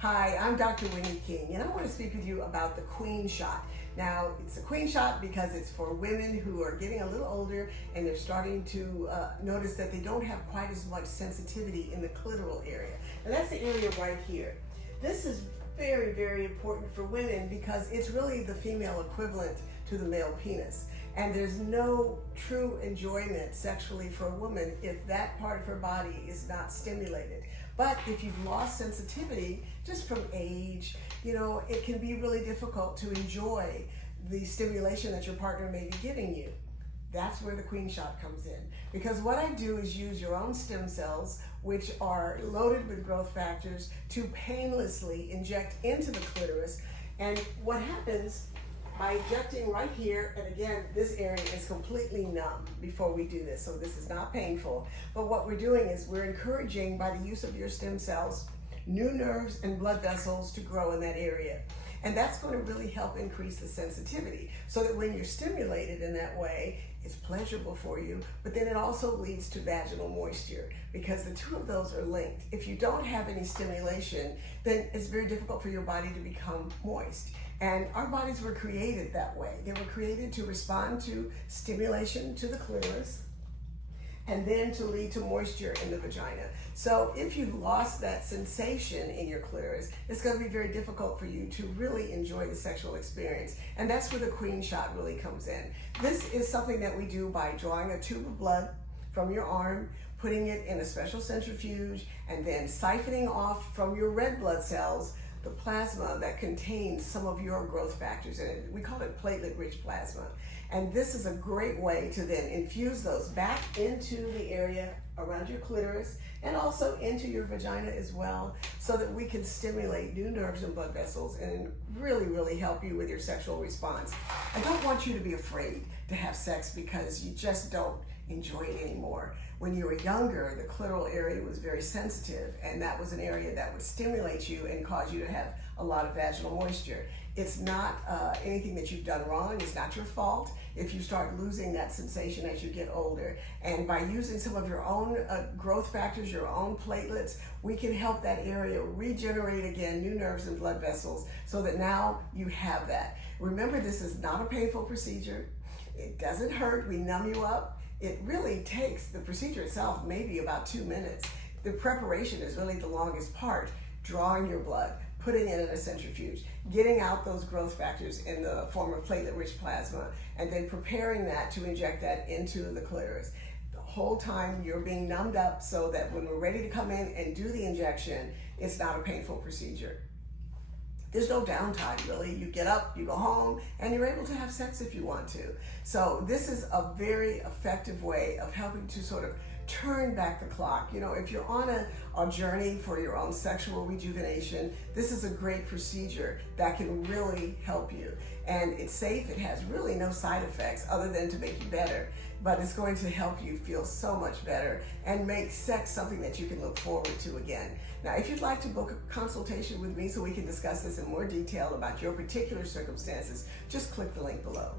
Hi, I'm Dr. Winnie King, and I want to speak with you about the Queen Shot. Now, it's a Queen Shot because it's for women who are getting a little older and they're starting to notice that they don't have quite as much sensitivity in the clitoral area. And that's the area right here. This is very, very important for women because it's really the female equivalent to the male penis. And there's no true enjoyment sexually for a woman if that part of her body is not stimulated. But if you've lost sensitivity just from age, it can be really difficult to enjoy the stimulation that your partner may be giving you. That's where the Queen Shot comes in. Because what I do is use your own stem cells, which are loaded with growth factors, to painlessly inject into the clitoris. And what happens by injecting right here, and again, this area is completely numb before we do this, so this is not painful. But what we're doing is we're encouraging, by the use of your stem cells, new nerves and blood vessels to grow in that area. And that's going to really help increase the sensitivity so that when you're stimulated in that way, it's pleasurable for you, but then it also leads to vaginal moisture because the two of those are linked. If you don't have any stimulation, then it's very difficult for your body to become moist. And our bodies were created that way. They were created to respond to stimulation to the clitoris and then to lead to moisture in the vagina. So if you've lost that sensation in your clitoris, it's going to be very difficult for you to really enjoy the sexual experience. And that's where the Queen Shot really comes in. This is something that we do by drawing a tube of blood from your arm, putting it in a special centrifuge, and then siphoning off from your red blood cells the plasma that contains some of your growth factors in it. We call it platelet-rich plasma. And this is a great way to then infuse those back into the area around your clitoris and also into your vagina as well, so that we can stimulate new nerves and blood vessels and really, really help you with your sexual response. I don't want you to be afraid to have sex because you just don't enjoy it anymore. When you were younger, the clitoral area was very sensitive, and that was an area that would stimulate you and cause you to have a lot of vaginal moisture. It's not anything that you've done wrong. It's not your fault if you start losing that sensation as you get older. And by using some of your own growth factors, your own platelets, we can help that area regenerate again, new nerves and blood vessels, so that now you have that. Remember, this is not a painful procedure. It doesn't hurt. We numb you up. It really takes, the procedure itself, maybe about 2 minutes. The preparation is really the longest part. Drawing your blood, putting it in a centrifuge, getting out those growth factors in the form of platelet-rich plasma, and then preparing that to inject that into the clitoris. The whole time you're being numbed up so that when we're ready to come in and do the injection, it's not a painful procedure. There's no downtime, really. You get up, you go home, and you're able to have sex if you want to. So this is a very effective way of helping to sort of turn back the clock. If you're on a journey for your own sexual rejuvenation, this is a great procedure that can really help you. And it's safe. It has really no side effects other than to make you better. But it's going to help you feel so much better and make sex something that you can look forward to again. Now, if you'd like to book a consultation with me so we can discuss this in more detail about your particular circumstances, just click the link below.